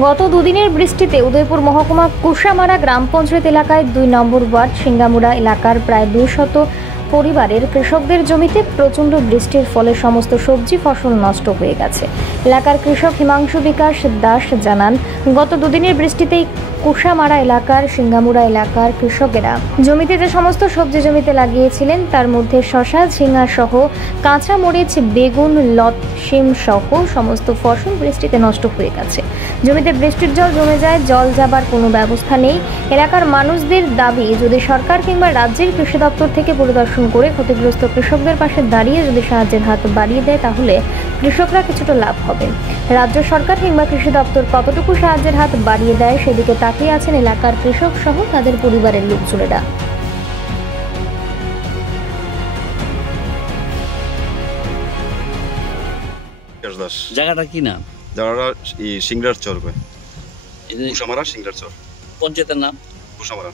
গত দুদিনের বৃষ্টিতে উদয়পুর মহকুমা কুশামারা গ্রাম পঞ্চায়েত এলাকায় ২ নম্বর ওয়ার্ড সিঙ্গামুড়া এলাকার প্রায় ২০০ পরিবারের কৃষকদের জমিতে প্রচণ্ড বৃষ্টির ফলে সমস্ত সবজি ফসল নষ্ট হয়ে গেছে। এলাকার কৃষক হিমাংশু বিকাশ দাস জানান, গত দুদিনের বৃষ্টিতেই কুশামারা এলাকার সিঙ্গামুড়া এলাকার কৃষকেরা জমিতে যে সমস্ত সবজি জমিতে লাগিয়েছিলেন তার মধ্যে শসা, ঝিঙ্গা সহ কাঁচা মরিচ, বেগুন, লত, শিম সহ সমস্ত ফসল বৃষ্টিতে নষ্ট হয়ে গেছে। জমিতে বৃষ্টির জল জমে যায়, জল যাবার কোনো ব্যবস্থা নেই। এলাকার মানুষদের দাবি, যদি সরকার কিংবা রাজ্যের কৃষি দপ্তর থেকে পরিদর্শন করে ক্ষতিগ্রস্ত কৃষকদের পাশে দাঁড়িয়ে যদি সাহায্যের হাত বাড়িয়ে দেয় তাহলে কৃষকরা কিছুটা লাভ হবে। রাজ্য সরকার কিংবা কৃষি দপ্তর কতটুকু সাহায্যের হাত বাড়িয়ে দেয় সেদিকে তাকিয়ে আছেন এলাকার কৃষক সহ তাদের পরিবারের লোকজনেরা। জায়গাটা কি নাম? জায়গাটা সিংড়ার চর, কুশামারা সিংড়ার চর। পঞ্চায়েতের নাম কুশামারা।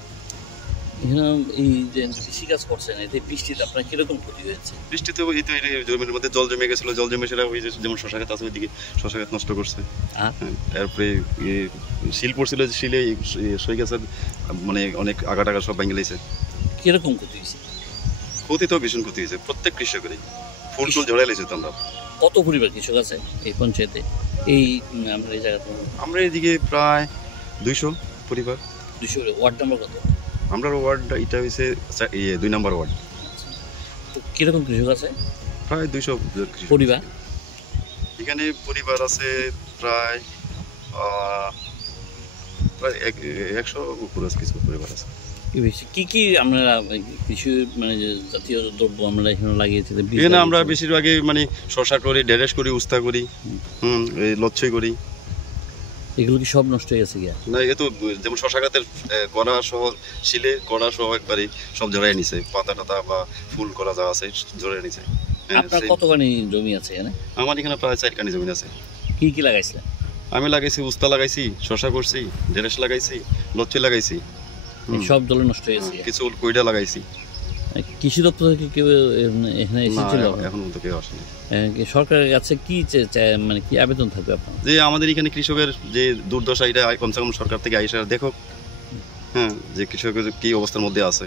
এখানে এই যে কৃষিকাজ করছেন, এতে বৃষ্টিতে আপনার কিরকম ক্ষতি হয়েছে? বৃষ্টিতে ওই তো জমির মধ্যে জল জমে গেছিল, জল জমে সেটা ওই যেমন শশা গাছ আছে ওইদিকে শশা গাছ নষ্ট করছে। তারপরে শিল পড়ছিল, শিলে সই গাছের মানে অনেক আগা টাগা সব ভেঙে গেছে। কিরকম ক্ষতি হয়েছে? ক্ষতি তো ভীষণ ক্ষতি হয়েছে, প্রত্যেক কৃষকেরই ফুল টুল ঝড়াই লেগেছে। তো আমরা কত পরিবার কৃষক আছে এই পঞ্চায়েতে, এই আমরা এই জায়গাতে? আমরা এদিকে প্রায় ২০০ পরিবার। ২০০। ওয়ার্ড নাম্বার কত? আমরা ওয়ার্ডটা এটা হয়েছে ২ নম্বর ওয়ার্ড। তো কিরকম কৃষক আছে? প্রায় ২০০ পরিবার। এখানে পরিবার আছে প্রায় ১০০ উপরে কিছু পরিবার আছে। কি কি আপনারা কৃষি মানে জাতীয় দ্রব্য আমরা এখানে লাগিয়েছি? এখানে আমরা বেশিরভাগই মানে শসা করি, ঢেঁড়স করি, উস্তা করি, এই লচ্ছই করি। এগুলো কি সব নষ্ট হয়ে গেছে? না, এ তো যেমন শসা গাছের কড়া সহ শিলে কড়া সহ একবারে সব জড়াই নিছে, পাতা টাতা বা ফুল করা যা আছে জড়াই নিছে। আপনার কতখানি জমি আছে এখানে? আমার এখানে প্রায় ৪ কানি জমি আছে। কি কি লাগাইছিলেন? আমি লাগাইছি উস্তা লাগাইছি, শসা করছি, ঢেঁড়স লাগাইছি, লচ্ছই লাগাইছি। সব জলে নষ্ট হয়ে গেছে। কিছু কইডা লাগাইছি। কৃষি দপ্তর থেকে কেউ এখানে এসেছিল? এখন তো কেউ আসেনি। সরকারের কাছে কি মানে কি আবেদন থাকবে আপনার? যে আমাদের এখানে কৃষকের যে দুর্দশা, এটা কমসে কম সরকার থেকে আইসা দেখো, যে কৃষকের কি অবস্থার মধ্যে আছে।